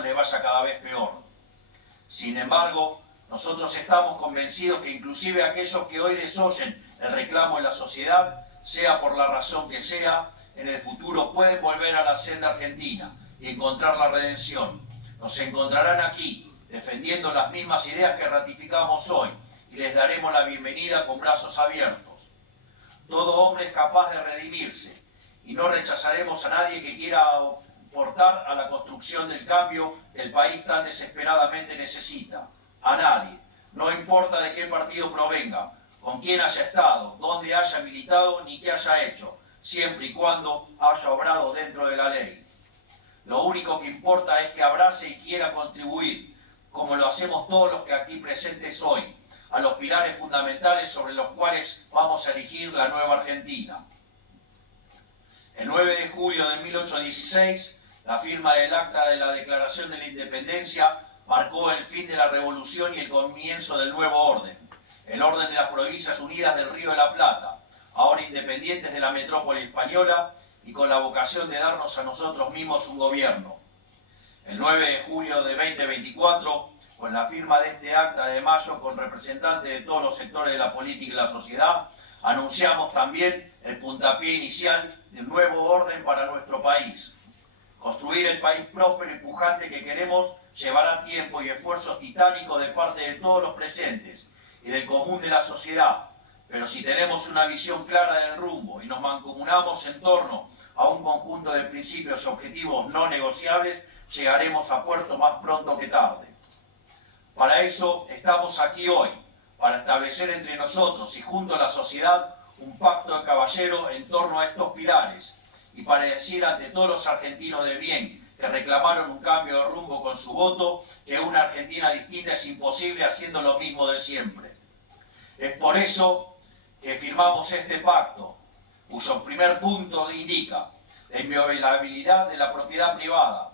le vaya cada vez peor. Sin embargo, nosotros estamos convencidos que inclusive aquellos que hoy desoyen el reclamo de la sociedad, sea por la razón que sea, en el futuro pueden volver a la senda argentina y encontrar la redención. Nos encontrarán aquí, defendiendo las mismas ideas que ratificamos hoy, y les daremos la bienvenida con brazos abiertos. Todo hombre es capaz de redimirse, y no rechazaremos a nadie que quiera aportar a la construcción del cambio que el país tan desesperadamente necesita. A nadie, no importa de qué partido provenga, con quién haya estado, dónde haya militado, ni qué haya hecho, siempre y cuando haya obrado dentro de la ley. Lo único que importa es que abrace y quiera contribuir, como lo hacemos todos los que aquí presentes hoy, a los pilares fundamentales sobre los cuales vamos a erigir la nueva Argentina. El 9 de julio de 1816, la firma del Acta de la Declaración de la Independencia marcó el fin de la Revolución y el comienzo del nuevo orden, el orden de las Provincias Unidas del Río de la Plata, ahora independientes de la metrópoli española y con la vocación de darnos a nosotros mismos un gobierno. El 9 de julio de 2024, con la firma de este acta de mayo con representantes de todos los sectores de la política y la sociedad, anunciamos también el puntapié inicial del nuevo orden para nuestro país. Construir el país próspero y pujante que queremos llevará tiempo y esfuerzos titánicos de parte de todos los presentes y del común de la sociedad, pero si tenemos una visión clara del rumbo y nos mancomunamos en torno a un conjunto de principios y objetivos no negociables, llegaremos a puerto más pronto que tarde. Para eso estamos aquí hoy, para establecer entre nosotros y junto a la sociedad un pacto de caballero en torno a estos pilares y para decir ante todos los argentinos de bien que reclamaron un cambio de rumbo con su voto que una Argentina distinta es imposible haciendo lo mismo de siempre. Es por eso que firmamos este pacto, cuyo primer punto indica la inviolabilidad de la propiedad privada.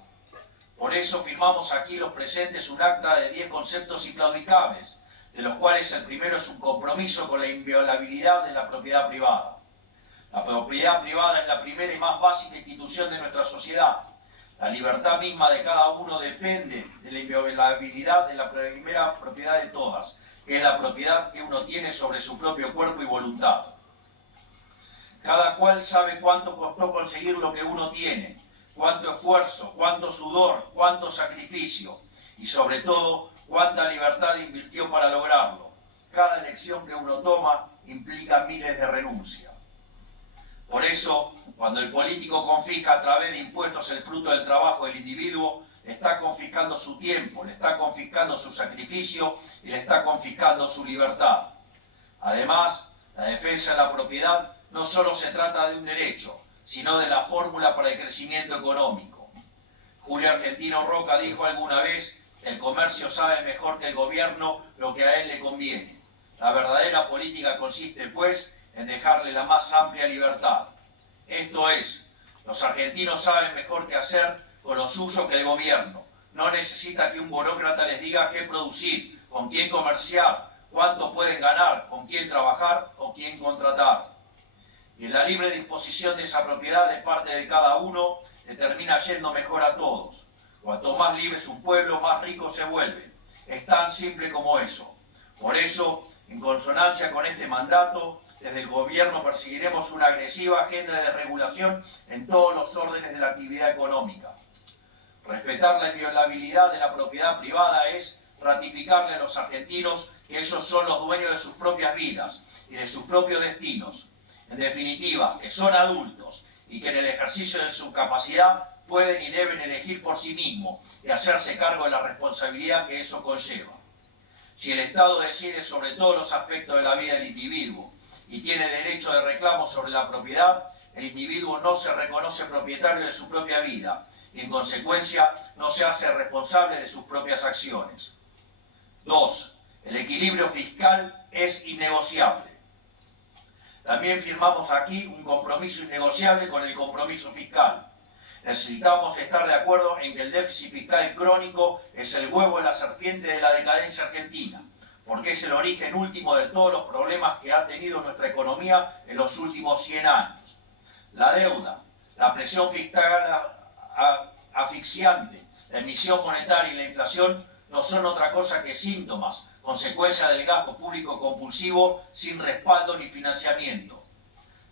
Por eso firmamos aquí los presentes un acta de 10 conceptos inclaudicables, de los cuales el primero es un compromiso con la inviolabilidad de la propiedad privada. La propiedad privada es la primera y más básica institución de nuestra sociedad. La libertad misma de cada uno depende de la inviolabilidad de la primera propiedad de todas, que es la propiedad que uno tiene sobre su propio cuerpo y voluntad. Cada cual sabe cuánto costó conseguir lo que uno tiene, cuánto esfuerzo, cuánto sudor, cuánto sacrificio y sobre todo cuánta libertad invirtió para lograrlo. Cada elección que uno toma implica miles de renuncias. Por eso, cuando el político confisca a través de impuestos el fruto del trabajo del individuo, le está confiscando su tiempo, le está confiscando su sacrificio y le está confiscando su libertad. Además, la defensa de la propiedad no solo se trata de un derecho, sino de la fórmula para el crecimiento económico. Julio Argentino Roca dijo alguna vez que el comercio sabe mejor que el gobierno lo que a él le conviene. La verdadera política consiste, pues, en dejarle la más amplia libertad. Esto es, los argentinos saben mejor qué hacer con lo suyo que el gobierno. No necesita que un burócrata les diga qué producir, con quién comerciar, cuánto pueden ganar, con quién trabajar o quién contratar. Y en la libre disposición de esa propiedad de parte de cada uno le termina yendo mejor a todos. Cuanto más libre es un pueblo, más rico se vuelve. Es tan simple como eso. Por eso, en consonancia con este mandato, desde el gobierno perseguiremos una agresiva agenda de regulación en todos los órdenes de la actividad económica. Respetar la inviolabilidad de la propiedad privada es ratificarle a los argentinos que ellos son los dueños de sus propias vidas y de sus propios destinos. En definitiva, que son adultos y que en el ejercicio de su capacidad pueden y deben elegir por sí mismos y hacerse cargo de la responsabilidad que eso conlleva. Si el Estado decide sobre todos los aspectos de la vida del individuo y tiene derecho de reclamo sobre la propiedad, el individuo no se reconoce propietario de su propia vida y en consecuencia no se hace responsable de sus propias acciones. 2. El equilibrio fiscal es innegociable. También firmamos aquí un compromiso innegociable con el compromiso fiscal. Necesitamos estar de acuerdo en que el déficit fiscal crónico es el huevo de la serpiente de la decadencia argentina, porque es el origen último de todos los problemas que ha tenido nuestra economía en los últimos 100 años. La deuda, la presión fiscal asfixiante, La emisión monetaria y la inflación no son otra cosa que síntomas, consecuencia del gasto público compulsivo sin respaldo ni financiamiento.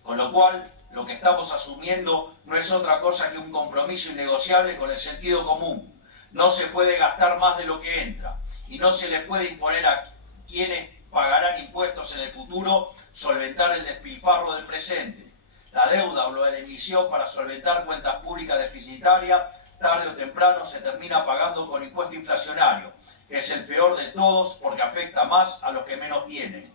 Con lo cual, lo que estamos asumiendo no es otra cosa que un compromiso innegociable con el sentido común. No se puede gastar más de lo que entra y no se le puede imponer a quienes pagarán impuestos en el futuro solventar el despilfarro del presente. La deuda o la emisión para solventar cuentas públicas deficitarias tarde o temprano se termina pagando con impuesto inflacionario, que es el peor de todos porque afecta más a los que menos tienen.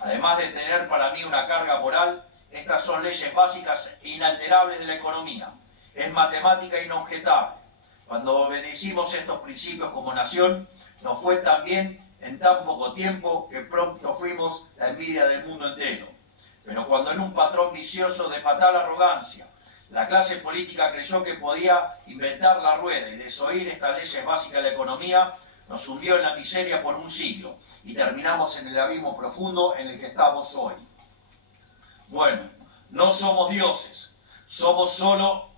Además de tener para mí una carga moral, estas son leyes básicas e inalterables de la economía. Es matemática inobjetable. Cuando obedecimos estos principios como nación, nos fue tan bien en tan poco tiempo que pronto fuimos la envidia del mundo entero. Pero cuando en un patrón vicioso de fatal arrogancia, la clase política creyó que podía inventar la rueda y desoír estas leyes básicas de la economía, nos hundió en la miseria por un siglo y terminamos en el abismo profundo en el que estamos hoy. Bueno, no somos dioses, somos solo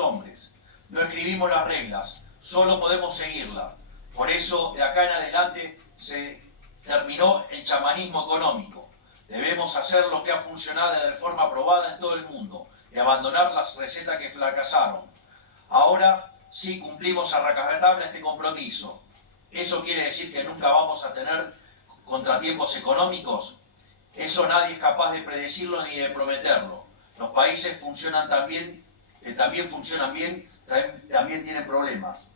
hombres. No escribimos las reglas, solo podemos seguirlas. Por eso, de acá en adelante, se terminó el chamanismo económico. Debemos hacer lo que ha funcionado de forma probada en todo el mundo y abandonar las recetas que fracasaron. Ahora sí cumplimos a rajatabla este compromiso. ¿Eso quiere decir que nunca vamos a tener contratiempos económicos? Eso nadie es capaz de predecirlo ni de prometerlo. Los países funcionan también tienen problemas.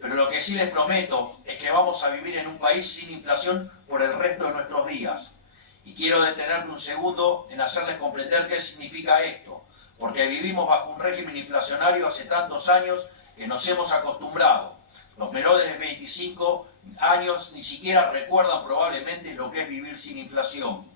Pero lo que sí les prometo es que vamos a vivir en un país sin inflación por el resto de nuestros días. Y quiero detenerme un segundo en hacerles comprender qué significa esto, porque vivimos bajo un régimen inflacionario hace tantos años que nos hemos acostumbrado. Los menores de 25 años ni siquiera recuerdan probablemente lo que es vivir sin inflación.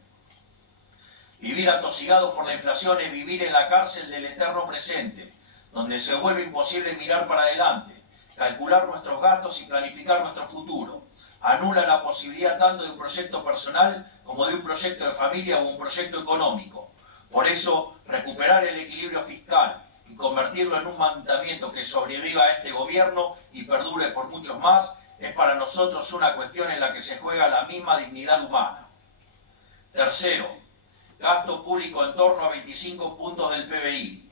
Vivir atosigados por la inflación es vivir en la cárcel del eterno presente, donde se vuelve imposible mirar para adelante, calcular nuestros gastos y planificar nuestro futuro. Anula la posibilidad tanto de un proyecto personal como de un proyecto de familia o un proyecto económico. Por eso, recuperar el equilibrio fiscal y convertirlo en un mandamiento que sobreviva a este gobierno y perdure por muchos más, es para nosotros una cuestión en la que se juega la misma dignidad humana. Tercero, gasto público en torno a 25 puntos del PBI.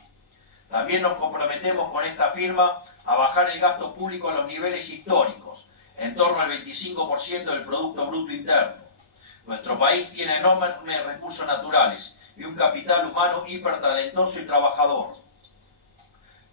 También nos comprometemos con esta firma a bajar el gasto público a los niveles históricos, en torno al 25% del Producto Bruto Interno. Nuestro país tiene enormes recursos naturales y un capital humano hipertalentoso y trabajador,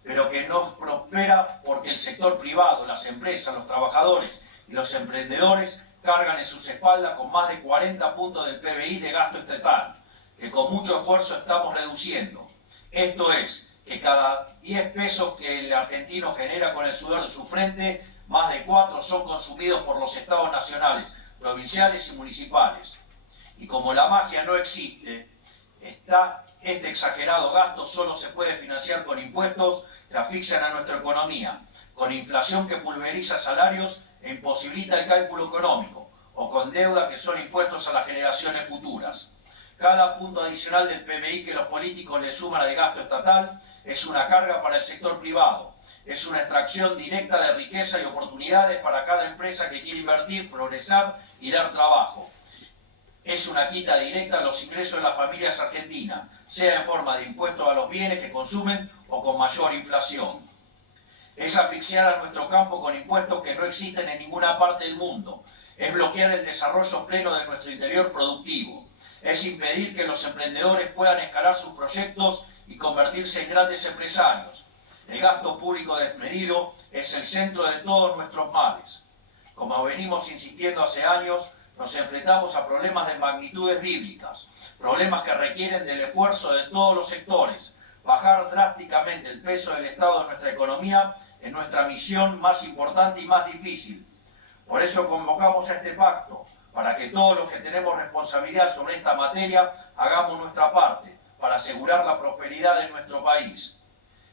pero que no prospera porque el sector privado, las empresas, los trabajadores y los emprendedores cargan en sus espaldas con más de 40 puntos del PBI de gasto estatal, que con mucho esfuerzo estamos reduciendo. Esto es, que cada 10 pesos que el argentino genera con el sudor de su frente, más de 4 son consumidos por los estados nacionales, provinciales y municipales. Y como la magia no existe, este exagerado gasto solo se puede financiar con impuestos que asfixian a nuestra economía, con inflación que pulveriza salarios e imposibilita el cálculo económico, o con deuda que son impuestos a las generaciones futuras. Cada punto adicional del PBI que los políticos le suman al gasto estatal es una carga para el sector privado, es una extracción directa de riqueza y oportunidades para cada empresa que quiere invertir, progresar y dar trabajo. Es una quita directa a los ingresos de las familias argentinas, sea en forma de impuestos a los bienes que consumen o con mayor inflación. Es asfixiar a nuestro campo con impuestos que no existen en ninguna parte del mundo. Es bloquear el desarrollo pleno de nuestro interior productivo. Es impedir que los emprendedores puedan escalar sus proyectos y convertirse en grandes empresarios. El gasto público desmedido es el centro de todos nuestros males. Como venimos insistiendo hace años, nos enfrentamos a problemas de magnitudes bíblicas, problemas que requieren del esfuerzo de todos los sectores. Bajar drásticamente el peso del Estado en nuestra economía es nuestra misión más importante y más difícil. Por eso convocamos a este pacto, para que todos los que tenemos responsabilidad sobre esta materia hagamos nuestra parte, para asegurar la prosperidad de nuestro país.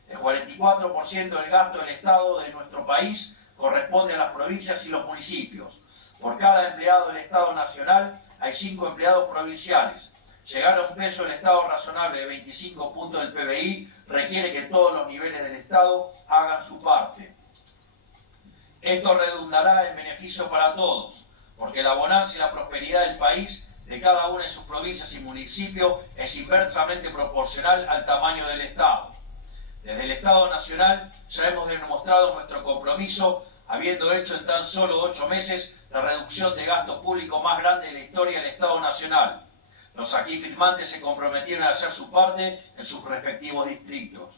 El 44% del gasto del Estado de nuestro país corresponde a las provincias y los municipios. Por cada empleado del Estado Nacional hay 5 empleados provinciales. Llegar a un peso del Estado razonable de 25 puntos del PBI requiere que todos los niveles del Estado hagan su parte. Esto redundará en beneficio para todos, porque la bonanza y la prosperidad del país, de cada una de sus provincias y municipios, es inversamente proporcional al tamaño del Estado. Desde el Estado Nacional ya hemos demostrado nuestro compromiso, habiendo hecho en tan solo 8 meses la reducción de gasto público más grande de la historia del Estado Nacional. Los aquí firmantes se comprometieron a hacer su parte en sus respectivos distritos.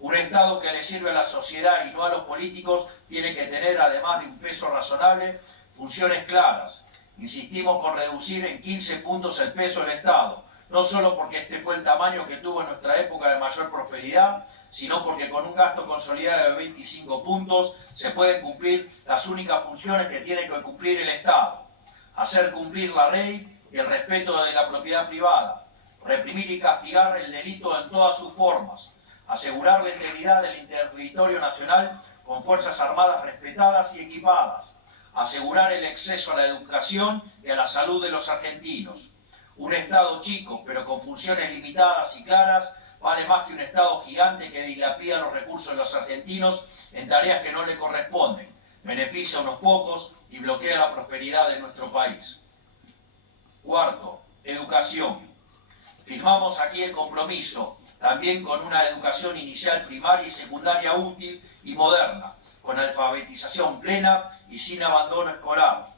Un Estado que le sirve a la sociedad y no a los políticos tiene que tener, además de un peso razonable, funciones claras. Insistimos con reducir en 15 puntos el peso del Estado, no solo porque este fue el tamaño que tuvo en nuestra época de mayor prosperidad, sino porque con un gasto consolidado de 25 puntos se pueden cumplir las únicas funciones que tiene que cumplir el Estado: hacer cumplir la ley y el respeto de la propiedad privada, reprimir y castigar el delito en todas sus formas, asegurar la integridad del territorio nacional con fuerzas armadas respetadas y equipadas, asegurar el acceso a la educación y a la salud de los argentinos. Un Estado chico, pero con funciones limitadas y claras, vale más que un Estado gigante que dilapida los recursos de los argentinos en tareas que no le corresponden, beneficia a unos pocos y bloquea la prosperidad de nuestro país. Cuarto, educación. Firmamos aquí el compromiso, también con una educación inicial, primaria y secundaria útil y moderna, con alfabetización plena y sin abandono escolar,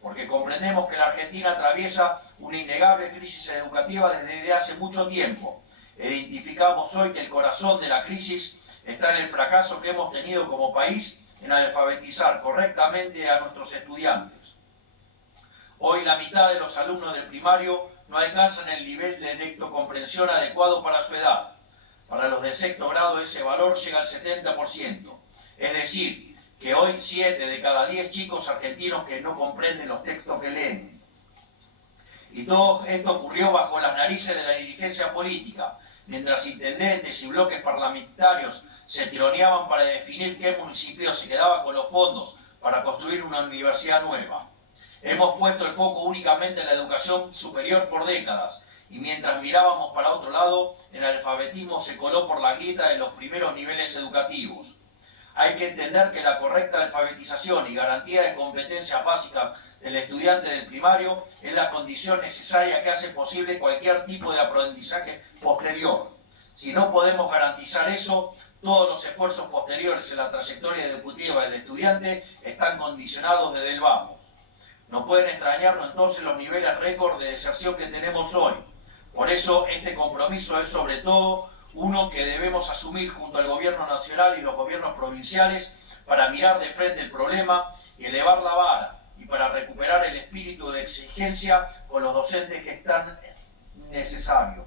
porque comprendemos que la Argentina atraviesa una innegable crisis educativa desde hace mucho tiempo. Identificamos hoy que el corazón de la crisis está en el fracaso que hemos tenido como país en alfabetizar correctamente a nuestros estudiantes. Hoy la mitad de los alumnos del primario no alcanzan el nivel de lectocomprensión adecuado para su edad. Para los de sexto grado ese valor llega al 70%. Es decir, que hoy 7 de cada 10 chicos argentinos que no comprenden los textos que leen. Y todo esto ocurrió bajo las narices de la dirigencia política, mientras intendentes y bloques parlamentarios se tironeaban para definir qué municipio se quedaba con los fondos para construir una universidad nueva. Hemos puesto el foco únicamente en la educación superior por décadas, y mientras mirábamos para otro lado, el analfabetismo se coló por la grieta de los primeros niveles educativos. Hay que entender que la correcta alfabetización y garantía de competencias básicas del estudiante del primario es la condición necesaria que hace posible cualquier tipo de aprendizaje posterior. Si no podemos garantizar eso, todos los esfuerzos posteriores en la trayectoria educativa del estudiante están condicionados desde el vamos. No pueden extrañarnos entonces los niveles récord de deserción que tenemos hoy. Por eso este compromiso es sobre todo uno que debemos asumir junto al gobierno nacional y los gobiernos provinciales para mirar de frente el problema y elevar la vara, y para recuperar el espíritu de exigencia con los docentes que están necesarios.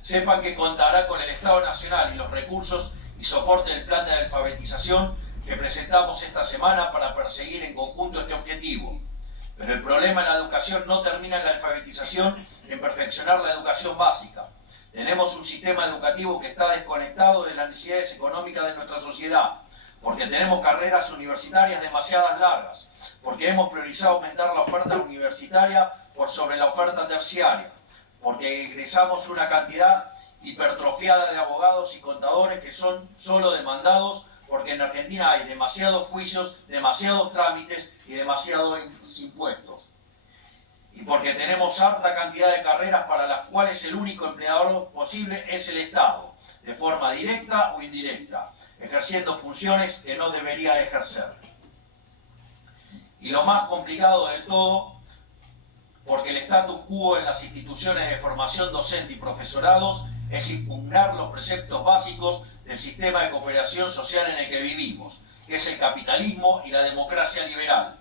Sepan que contará con el Estado Nacional y los recursos y soporte del plan de alfabetización que presentamos esta semana para perseguir en conjunto este objetivo. Pero el problema en la educación no termina en la alfabetización, en perfeccionar la educación básica. Tenemos un sistema educativo que está desconectado de las necesidades económicas de nuestra sociedad, porque tenemos carreras universitarias demasiadas largas, porque hemos priorizado aumentar la oferta universitaria por sobre la oferta terciaria, porque egresamos una cantidad hipertrofiada de abogados y contadores que son solo demandados porque en Argentina hay demasiados juicios, demasiados trámites y demasiados impuestos. Y porque tenemos harta cantidad de carreras para las cuales el único empleador posible es el Estado, de forma directa o indirecta, ejerciendo funciones que no debería ejercer. Y lo más complicado de todo, porque el status quo en las instituciones de formación docente y profesorados es impugnar los preceptos básicos del sistema de cooperación social en el que vivimos, que es el capitalismo y la democracia liberal.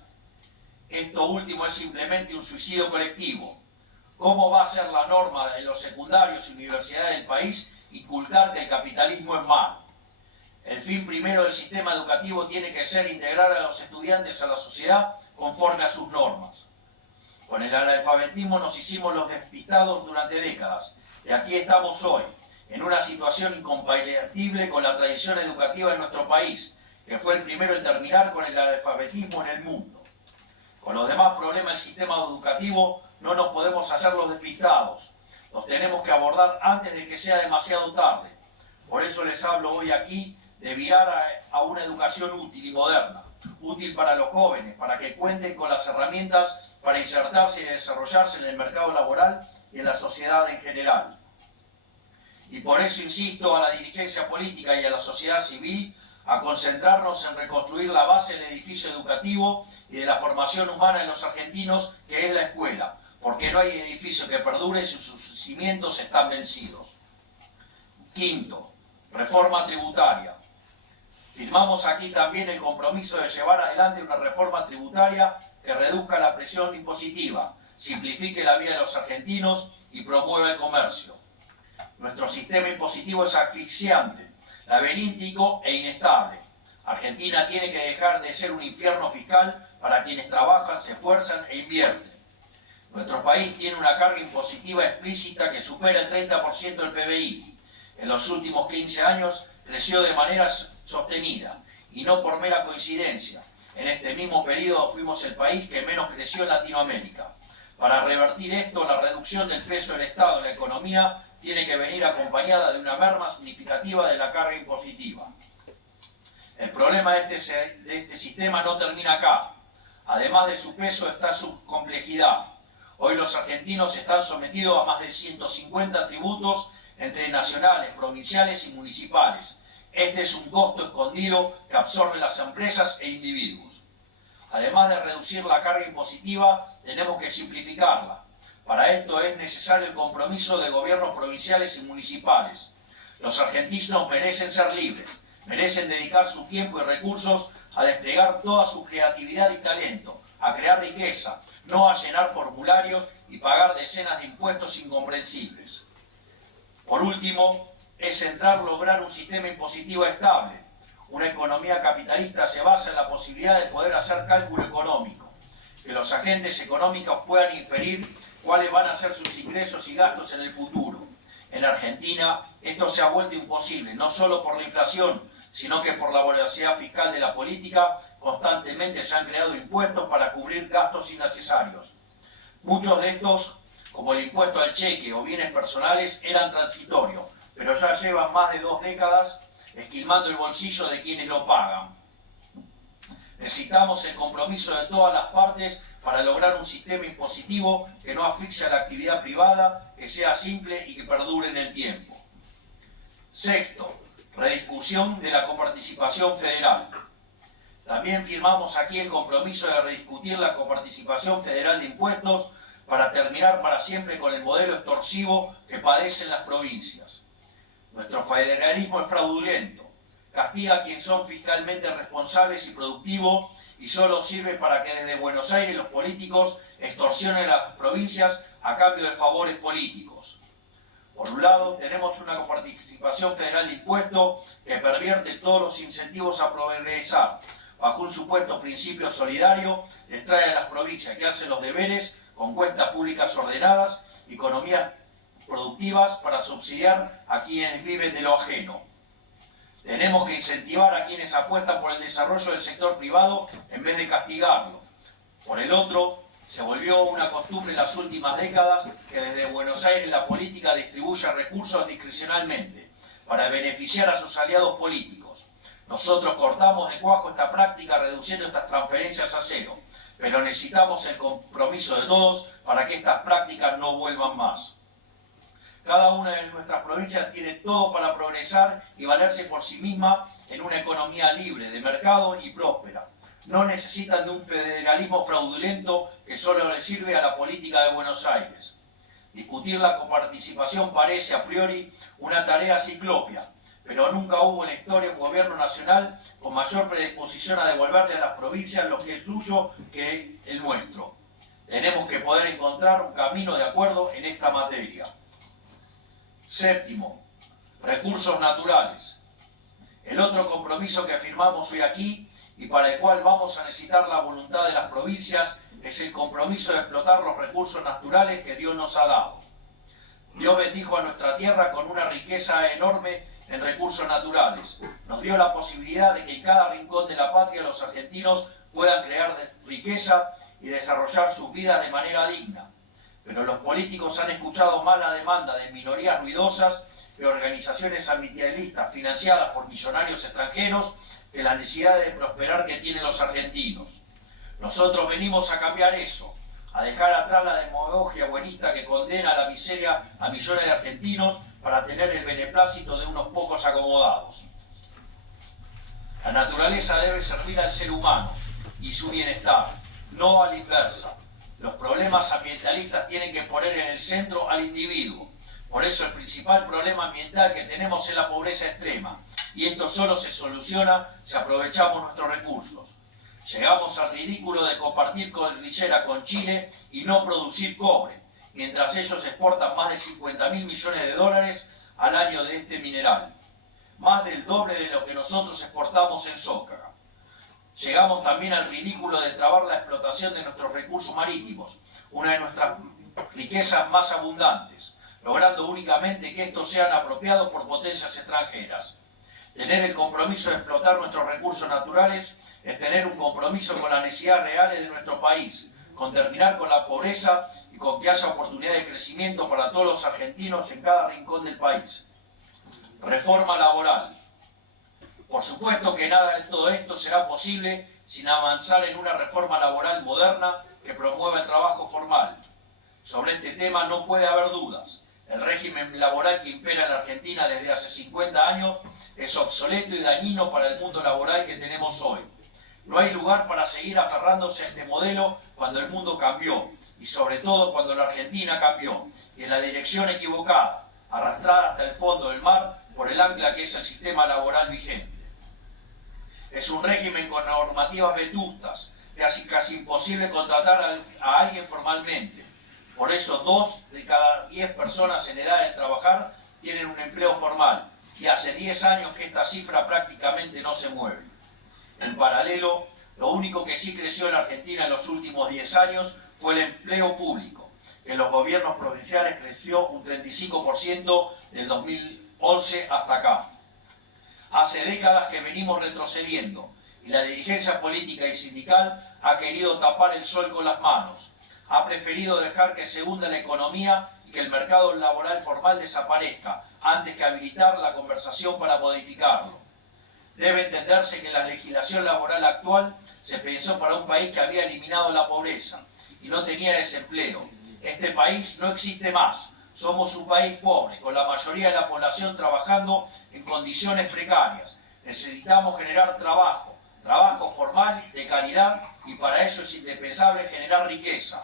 Esto último es simplemente un suicidio colectivo. ¿Cómo va a ser la norma en los secundarios y universidades del país inculcar que el capitalismo es malo? El fin primero del sistema educativo tiene que ser integrar a los estudiantes a la sociedad conforme a sus normas. Con el analfabetismo nos hicimos los despistados durante décadas, y aquí estamos hoy, en una situación incompatible con la tradición educativa de nuestro país, que fue el primero en terminar con el analfabetismo en el mundo. Con los demás problemas del sistema educativo no nos podemos hacer los despistados. Los tenemos que abordar antes de que sea demasiado tarde. Por eso les hablo hoy aquí de virar a una educación útil y moderna, útil para los jóvenes, para que cuenten con las herramientas para insertarse y desarrollarse en el mercado laboral y en la sociedad en general. Y por eso insisto a la dirigencia política y a la sociedad civil a concentrarnos en reconstruir la base del edificio educativo y de la formación humana en los argentinos, que es la escuela, porque no hay edificio que perdure si sus cimientos están vencidos. Quinto, reforma tributaria. Firmamos aquí también el compromiso de llevar adelante una reforma tributaria que reduzca la presión impositiva, simplifique la vida de los argentinos y promueva el comercio. Nuestro sistema impositivo es asfixiante, laberíntico e inestable. Argentina tiene que dejar de ser un infierno fiscal para quienes trabajan, se esfuerzan e invierten. Nuestro país tiene una carga impositiva explícita que supera el 30% del PBI. En los últimos 15 años creció de manera sostenida y no por mera coincidencia. En este mismo periodo fuimos el país que menos creció en Latinoamérica. Para revertir esto, la reducción del peso del Estado en la economía tiene que venir acompañada de una merma significativa de la carga impositiva. El problema de este sistema no termina acá. Además de su peso está su complejidad. Hoy los argentinos están sometidos a más de 150 tributos entre nacionales, provinciales y municipales. Este es un costo escondido que absorben las empresas e individuos. Además de reducir la carga impositiva, tenemos que simplificarla. Para esto es necesario el compromiso de gobiernos provinciales y municipales. Los argentinos merecen ser libres, merecen dedicar su tiempo y recursos a desplegar toda su creatividad y talento, a crear riqueza, no a llenar formularios y pagar decenas de impuestos incomprensibles. Por último, es central lograr un sistema impositivo estable. Una economía capitalista se basa en la posibilidad de poder hacer cálculo económico, que los agentes económicos puedan inferir cuáles van a ser sus ingresos y gastos en el futuro. En Argentina esto se ha vuelto imposible, no solo por la inflación, sino que por la voracidad fiscal de la política. Constantemente se han creado impuestos para cubrir gastos innecesarios. Muchos de estos, como el impuesto al cheque o bienes personales, eran transitorios, pero ya llevan más de 2 décadas esquilmando el bolsillo de quienes lo pagan. Necesitamos el compromiso de todas las partes para lograr un sistema impositivo que no asfixie a la actividad privada, que sea simple y que perdure en el tiempo. Sexto, rediscusión de la coparticipación federal. También firmamos aquí el compromiso de rediscutir la coparticipación federal de impuestos para terminar para siempre con el modelo extorsivo que padecen las provincias. Nuestro federalismo es fraudulento, castiga a quienes son fiscalmente responsables y productivos y solo sirve para que desde Buenos Aires los políticos extorsionen a las provincias a cambio de favores políticos. Por un lado, tenemos una coparticipación federal de impuestos que pervierte todos los incentivos a progresar. Bajo un supuesto principio solidario, les trae a las provincias que hacen los deberes con cuentas públicas ordenadas y economías productivas para subsidiar a quienes viven de lo ajeno. Tenemos que incentivar a quienes apuestan por el desarrollo del sector privado en vez de castigarlo. Por el otro, se volvió una costumbre en las últimas décadas que desde Buenos Aires la política distribuya recursos discrecionalmente para beneficiar a sus aliados políticos. Nosotros cortamos de cuajo esta práctica reduciendo estas transferencias a cero, pero necesitamos el compromiso de todos para que estas prácticas no vuelvan más. Cada una de nuestras provincias tiene todo para progresar y valerse por sí misma en una economía libre, de mercado y próspera. No necesitan de un federalismo fraudulento que solo le sirve a la política de Buenos Aires. Discutir la coparticipación parece a priori una tarea ciclópea, pero nunca hubo en la historia un gobierno nacional con mayor predisposición a devolverle a las provincias lo que es suyo que el nuestro. Tenemos que poder encontrar un camino de acuerdo en esta materia. Séptimo, recursos naturales. El otro compromiso que firmamos hoy aquí y para el cual vamos a necesitar la voluntad de las provincias es el compromiso de explotar los recursos naturales que Dios nos ha dado. Dios bendijo a nuestra tierra con una riqueza enorme en recursos naturales. Nos dio la posibilidad de que en cada rincón de la patria los argentinos puedan crear riqueza y desarrollar sus vidas de manera digna. Pero los políticos han escuchado más la demanda de minorías ruidosas y organizaciones ambientalistas financiadas por millonarios extranjeros que la necesidad de prosperar que tienen los argentinos. Nosotros venimos a cambiar eso, a dejar atrás la demagogia buenista que condena a la miseria a millones de argentinos para tener el beneplácito de unos pocos acomodados. La naturaleza debe servir al ser humano y su bienestar, no a la inversa. Los problemas ambientalistas tienen que poner en el centro al individuo. Por eso el principal problema ambiental que tenemos es la pobreza extrema, y esto solo se soluciona si aprovechamos nuestros recursos. Llegamos al ridículo de compartir cordillera con Chile y no producir cobre, mientras ellos exportan más de 50.000 millones de dólares al año de este mineral, más del doble de lo que nosotros exportamos en soja. Llegamos también al ridículo de trabar la explotación de nuestros recursos marítimos, una de nuestras riquezas más abundantes, logrando únicamente que estos sean apropiados por potencias extranjeras. Tener el compromiso de explotar nuestros recursos naturales es tener un compromiso con las necesidades reales de nuestro país, con terminar con la pobreza y con que haya oportunidad de crecimiento para todos los argentinos en cada rincón del país. Reforma laboral. Por supuesto que nada de todo esto será posible sin avanzar en una reforma laboral moderna que promueva el trabajo formal. Sobre este tema no puede haber dudas. El régimen laboral que impera en la Argentina desde hace 50 años es obsoleto y dañino para el mundo laboral que tenemos hoy. No hay lugar para seguir aferrándose a este modelo cuando el mundo cambió, y sobre todo cuando la Argentina cambió, y en la dirección equivocada, arrastrada hasta el fondo del mar por el ancla que es el sistema laboral vigente. Es un régimen con normativas vetustas, que hace casi imposible contratar a alguien formalmente. Por eso 2 de cada 10 personas en edad de trabajar tienen un empleo formal, y hace 10 años que esta cifra prácticamente no se mueve. En paralelo, lo único que sí creció en la Argentina en los últimos 10 años fue el empleo público, que en los gobiernos provinciales creció un 35% del 2011 hasta acá. Hace décadas que venimos retrocediendo y la dirigencia política y sindical ha querido tapar el sol con las manos. Ha preferido dejar que se hunda la economía y que el mercado laboral formal desaparezca antes que habilitar la conversación para modificarlo. Debe entenderse que la legislación laboral actual se pensó para un país que había eliminado la pobreza y no tenía desempleo. Este país no existe más. Somos un país pobre, con la mayoría de la población trabajando en condiciones precarias. Necesitamos generar trabajo formal, de calidad, y para ello es indispensable generar riqueza.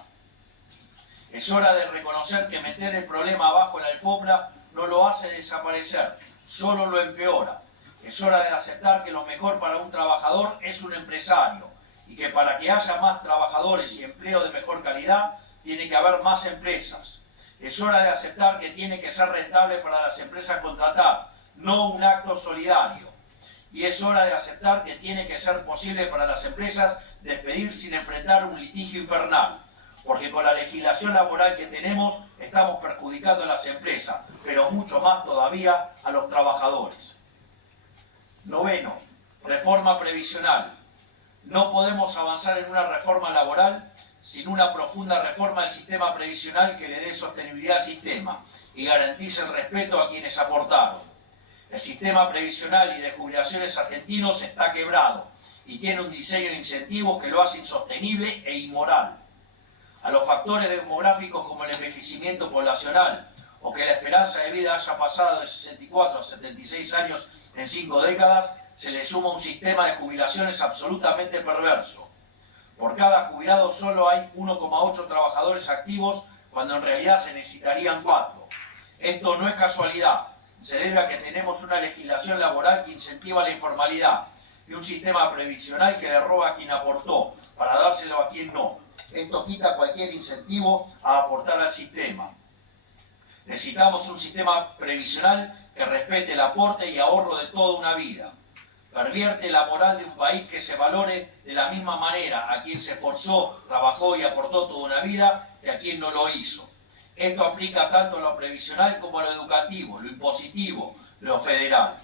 Es hora de reconocer que meter el problema abajo en la alfombra no lo hace desaparecer, solo lo empeora. Es hora de aceptar que lo mejor para un trabajador es un empresario, y que para que haya más trabajadores y empleo de mejor calidad, tiene que haber más empresas. Es hora de aceptar que tiene que ser rentable para las empresas contratar, no un acto solidario. Y es hora de aceptar que tiene que ser posible para las empresas despedir sin enfrentar un litigio infernal. Porque con la legislación laboral que tenemos estamos perjudicando a las empresas, pero mucho más todavía a los trabajadores. 9. Reforma previsional. No podemos avanzar en una reforma laboral sin una profunda reforma del sistema previsional que le dé sostenibilidad al sistema y garantice el respeto a quienes aportaron. El sistema previsional y de jubilaciones argentinos está quebrado y tiene un diseño de incentivos que lo hace insostenible e inmoral. A los factores demográficos como el envejecimiento poblacional o que la esperanza de vida haya pasado de 64 a 76 años en 5 décadas, se le suma un sistema de jubilaciones absolutamente perverso. Por cada jubilado solo hay 1,8 trabajadores activos cuando en realidad se necesitarían 4. Esto no es casualidad, se debe a que tenemos una legislación laboral que incentiva la informalidad y un sistema previsional que le roba a quien aportó para dárselo a quien no. Esto quita cualquier incentivo a aportar al sistema. Necesitamos un sistema previsional que respete el aporte y ahorro de toda una vida. Pervierte la moral de un país que se valore de la misma manera a quien se esforzó, trabajó y aportó toda una vida que a quien no lo hizo. Esto aplica tanto a lo previsional como a lo educativo, lo impositivo, lo federal.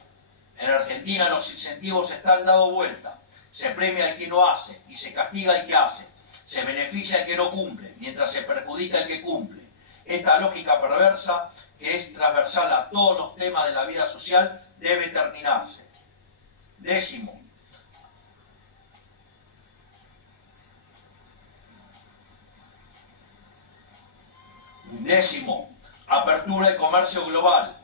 En Argentina los incentivos están dando vuelta. Se premia al que no hace y se castiga al que hace. Se beneficia el que no cumple, mientras se perjudica el que cumple. Esta lógica perversa, que es transversal a todos los temas de la vida social, debe terminarse. 10. Apertura del comercio global.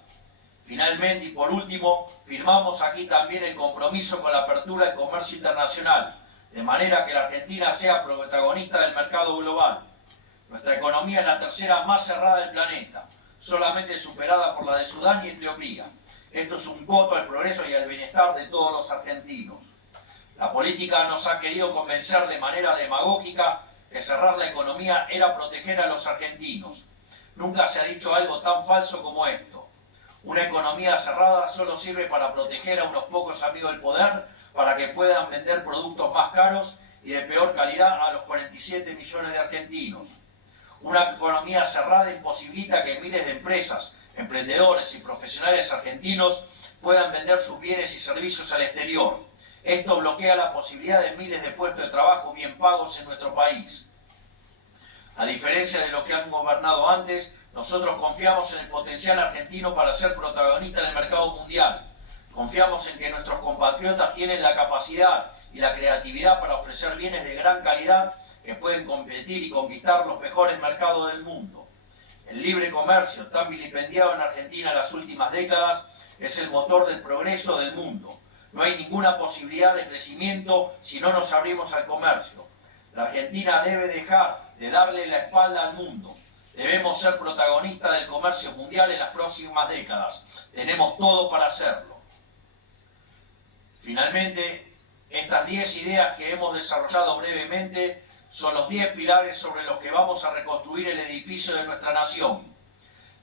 Finalmente y por último, firmamos aquí también el compromiso con la apertura del comercio internacional, de manera que la Argentina sea protagonista del mercado global. Nuestra economía es la tercera más cerrada del planeta, solamente superada por la de Sudán y Etiopía. Esto es un voto al progreso y al bienestar de todos los argentinos. La política nos ha querido convencer de manera demagógica que cerrar la economía era proteger a los argentinos. Nunca se ha dicho algo tan falso como esto. Una economía cerrada solo sirve para proteger a unos pocos amigos del poder para que puedan vender productos más caros y de peor calidad a los 47 millones de argentinos. Una economía cerrada imposibilita que miles de empresas, emprendedores y profesionales argentinos puedan vender sus bienes y servicios al exterior. Esto bloquea la posibilidad de miles de puestos de trabajo bien pagos en nuestro país. A diferencia de lo que han gobernado antes, nosotros confiamos en el potencial argentino para ser protagonista en el mercado mundial. Confiamos en que nuestros compatriotas tienen la capacidad y la creatividad para ofrecer bienes de gran calidad que pueden competir y conquistar los mejores mercados del mundo. El libre comercio, tan vilipendiado en Argentina en las últimas décadas, es el motor del progreso del mundo. No hay ninguna posibilidad de crecimiento si no nos abrimos al comercio. La Argentina debe dejar de darle la espalda al mundo. Debemos ser protagonistas del comercio mundial en las próximas décadas. Tenemos todo para hacerlo. Finalmente, estas 10 ideas que hemos desarrollado brevemente son los 10 pilares sobre los que vamos a reconstruir el edificio de nuestra nación.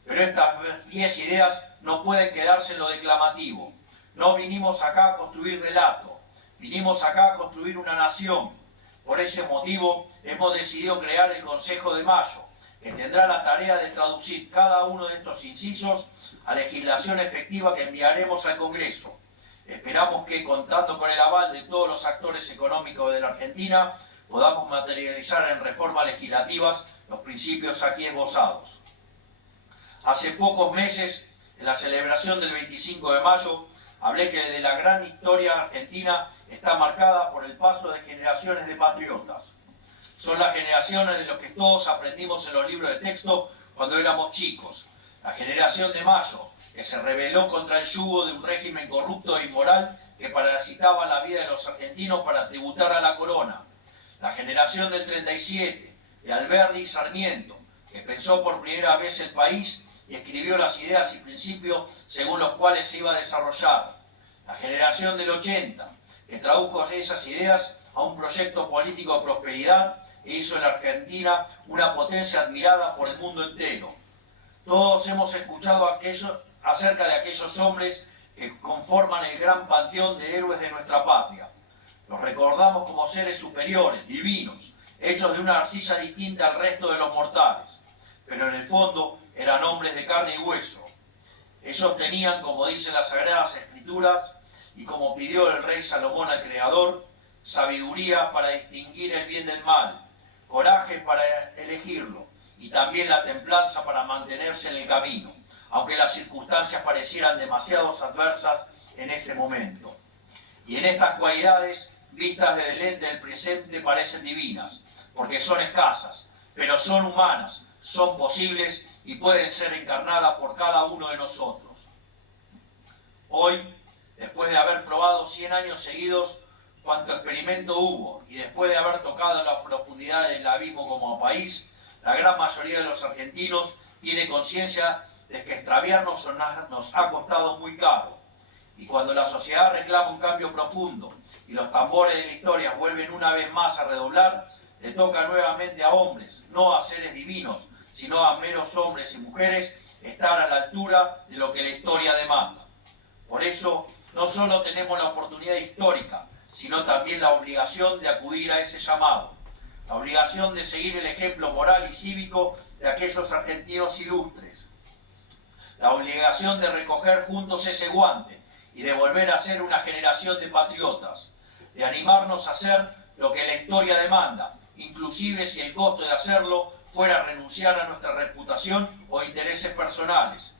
Pero estas 10 ideas no pueden quedarse en lo declamativo. No vinimos acá a construir relato, vinimos acá a construir una nación. Por ese motivo hemos decidido crear el Consejo de Mayo, que tendrá la tarea de traducir cada uno de estos incisos a legislación efectiva que enviaremos al Congreso. Esperamos que, contando con el aval de todos los actores económicos de la Argentina, podamos materializar en reformas legislativas los principios aquí esbozados. Hace pocos meses, en la celebración del 25 de mayo, hablé que de la gran historia argentina está marcada por el paso de generaciones de patriotas. Son las generaciones de los que todos aprendimos en los libros de texto cuando éramos chicos. La generación de Mayo, que se rebeló contra el yugo de un régimen corrupto e inmoral que parasitaba la vida de los argentinos para tributar a la corona. La generación del 37, de Alberdi y Sarmiento, que pensó por primera vez el país y escribió las ideas y principios según los cuales se iba a desarrollar. La generación del 80, que tradujo esas ideas a un proyecto político de prosperidad e hizo de la Argentina una potencia admirada por el mundo entero. Todos hemos escuchado acerca de aquellos hombres que conforman el gran panteón de héroes de nuestra patria. Los recordamos como seres superiores, divinos, hechos de una arcilla distinta al resto de los mortales, pero en el fondo eran hombres de carne y hueso. Ellos tenían, como dicen las Sagradas Escrituras, y como pidió el rey Salomón al Creador, sabiduría para distinguir el bien del mal, coraje para elegirlo, y también la templanza para mantenerse en el camino, aunque las circunstancias parecieran demasiado adversas en ese momento. Y en estas cualidades, vistas desde el lente del presente, parecen divinas, porque son escasas, pero son humanas, son posibles y pueden ser encarnadas por cada uno de nosotros. Hoy, después de haber probado 100 años seguidos cuanto experimento hubo, y después de haber tocado la profundidad del abismo como país, la gran mayoría de los argentinos tiene conciencia de que extraviarnos nos ha costado muy caro. Y cuando la sociedad reclama un cambio profundo y los tambores de la historia vuelven una vez más a redoblar, le toca nuevamente a hombres, no a seres divinos, sino a meros hombres y mujeres, estar a la altura de lo que la historia demanda. Por eso, no solo tenemos la oportunidad histórica, sino también la obligación de acudir a ese llamado, la obligación de seguir el ejemplo moral y cívico de aquellos argentinos ilustres, la obligación de recoger juntos ese guante y de volver a ser una generación de patriotas, de animarnos a hacer lo que la historia demanda inclusive si el costo de hacerlo fuera renunciar a nuestra reputación o intereses personales,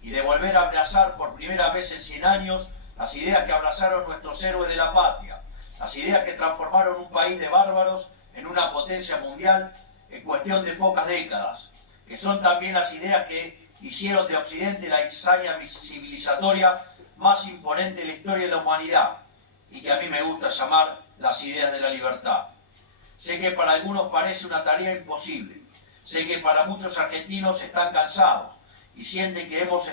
y de volver a abrazar por primera vez en 100 años las ideas que abrazaron nuestros héroes de la patria, las ideas que transformaron un país de bárbaros en una potencia mundial en cuestión de pocas décadas, que son también las ideas que hicieron de Occidente la hazaña civilizatoria más imponente de la historia de la humanidad, y que a mí me gusta llamar las ideas de la libertad. Sé que para algunos parece una tarea imposible, sé que para muchos argentinos están cansados y sienten que hemos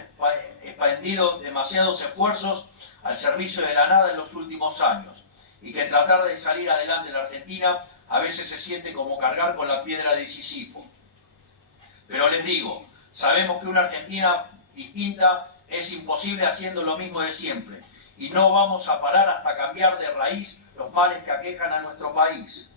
expendido demasiados esfuerzos al servicio de la nada en los últimos años, y que tratar de salir adelante en la Argentina a veces se siente como cargar con la piedra de Sísifo. Pero les digo, sabemos que una Argentina distinta es imposible haciendo lo mismo de siempre, y no vamos a parar hasta cambiar de raíz los males que aquejan a nuestro país.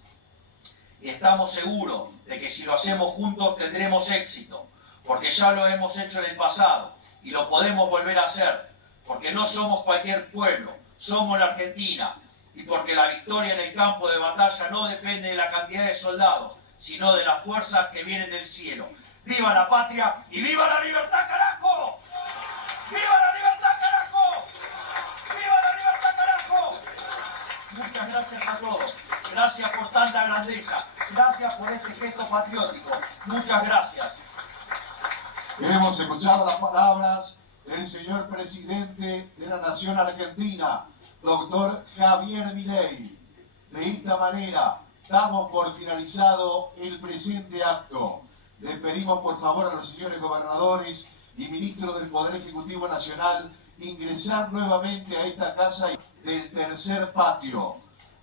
Y estamos seguros de que si lo hacemos juntos tendremos éxito, porque ya lo hemos hecho en el pasado y lo podemos volver a hacer, porque no somos cualquier pueblo, somos la Argentina, y porque la victoria en el campo de batalla no depende de la cantidad de soldados, sino de las fuerzas que vienen del cielo. ¡Viva la patria y viva la libertad, carajo! ¡Viva la libertad, carajo! ¡Viva la libertad, carajo! Muchas gracias a todos. Gracias por tanta grandeza. Gracias por este gesto patriótico. Muchas gracias. Hemos escuchado las palabras del señor presidente de la Nación Argentina, doctor Javier Milei. De esta manera, damos por finalizado el presente acto. Les pedimos por favor a los señores gobernadores y ministros del Poder Ejecutivo Nacional ingresar nuevamente a esta casa del tercer patio.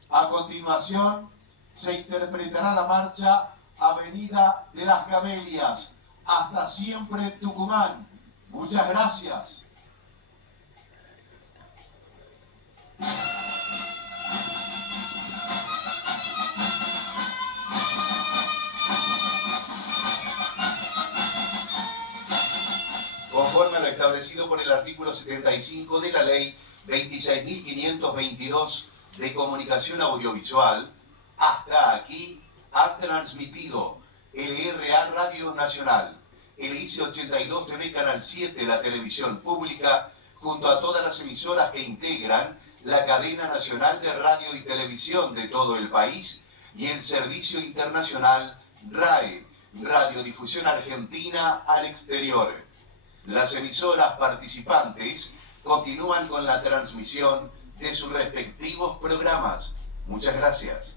A continuación, se interpretará la marcha Avenida de las Camelias. Hasta siempre, Tucumán. Muchas gracias. Conforme a lo establecido por el artículo 75 de la Ley 26.522 de Comunicación Audiovisual, hasta aquí ha transmitido LRA Radio Nacional, el ICE 82 TV Canal 7, la televisión pública, junto a todas las emisoras que integran la cadena nacional de radio y televisión de todo el país, y el servicio internacional RAE, Radiodifusión Argentina al Exterior. Las emisoras participantes continúan con la transmisión de sus respectivos programas. Muchas gracias.